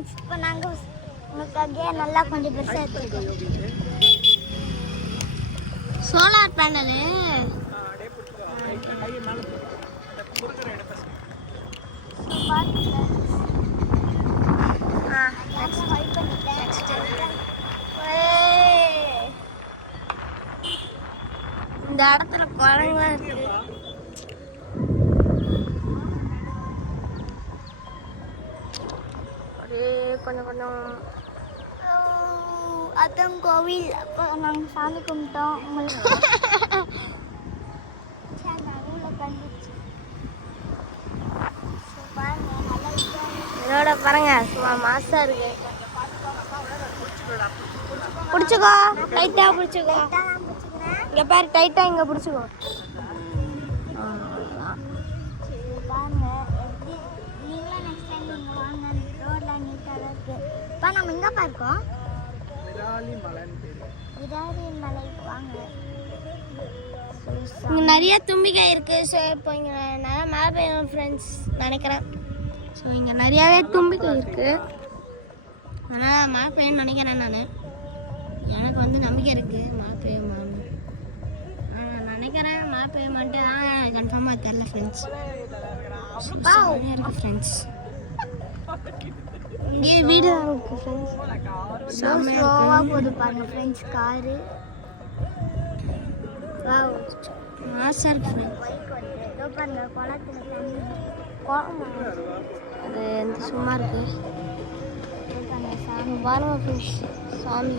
Friends, இப்போ நாங்கள் உங்களுக்காக நல்லா கொஞ்சம் பெருசாக எடுத்துருக்கோம். சோலார் பேனலு இந்த இடத்துல குழந்தைங்களாம் இருக்கு. கொஞ்சம் கொஞ்சம் அதான் கோவில். அப்போ நாங்கள் சாமி கும்பிட்டோம். உங்களுக்கு இதோட பாருங்க சும்மா மாசா இருக்கு. பிடிச்சிக்கோ, டைட்டா பிடிச்சிக்கோ. இங்க பாரு, டைட்டா இங்க பிடிச்சிக்கோ. பாருங்க எப்படி நீங்களும் நெக்ஸ்ட் டைம் இங்க வாங்க. ரோட்ல நீட்டா இருக்கு. இப்போ நம்ம எங்க பார்க்கோம்? விராலி மலைக்கு வாங்க. இங்க நிறைய தும்பிக்கை இருக்கு. ஸோ இப்போ இங்க நிறைய மழை பெய்யும் ஃப்ரெண்ட்ஸ் நினைக்கிறேன். ஸோ இங்கே நிறையாவே தும்பிக்கை இருக்குது. ஆனால் மழை பெய்யும்னு நினைக்கிறேன். நான் எனக்கு வந்து நம்பிக்கை இருக்குது மழை பெய்யுமான்னு. நான் நினைக்கிறேன் மழை பெய்யுமான்ட்டு. கன்ஃபார்மாக தெரில ஃப்ரெண்ட்ஸ். இருக்குது ஃப்ரெண்ட்ஸ். இங்கே வீடு தான் இருக்குது ஃப்ரெண்ட்ஸ். ஸ்லோவாக போகுது பாருங்க ஃப்ரெண்ட்ஸ் காரு. மாசாக இருக்குது ஃப்ரெண்ட்ஸ். பாருங்க குளத்துல தண்ணி அது எந்த சும்மா இருக்கு. சாமி பாருங்க ஃப்ரெண்ட்ஸ், சாமி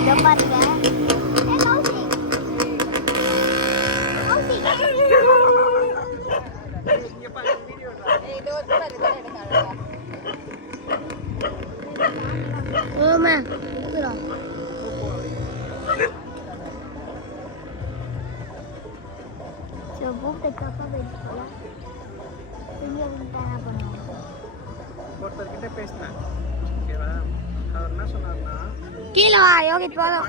இதை பாருங்க. கீழே வா யோகித் போதும்.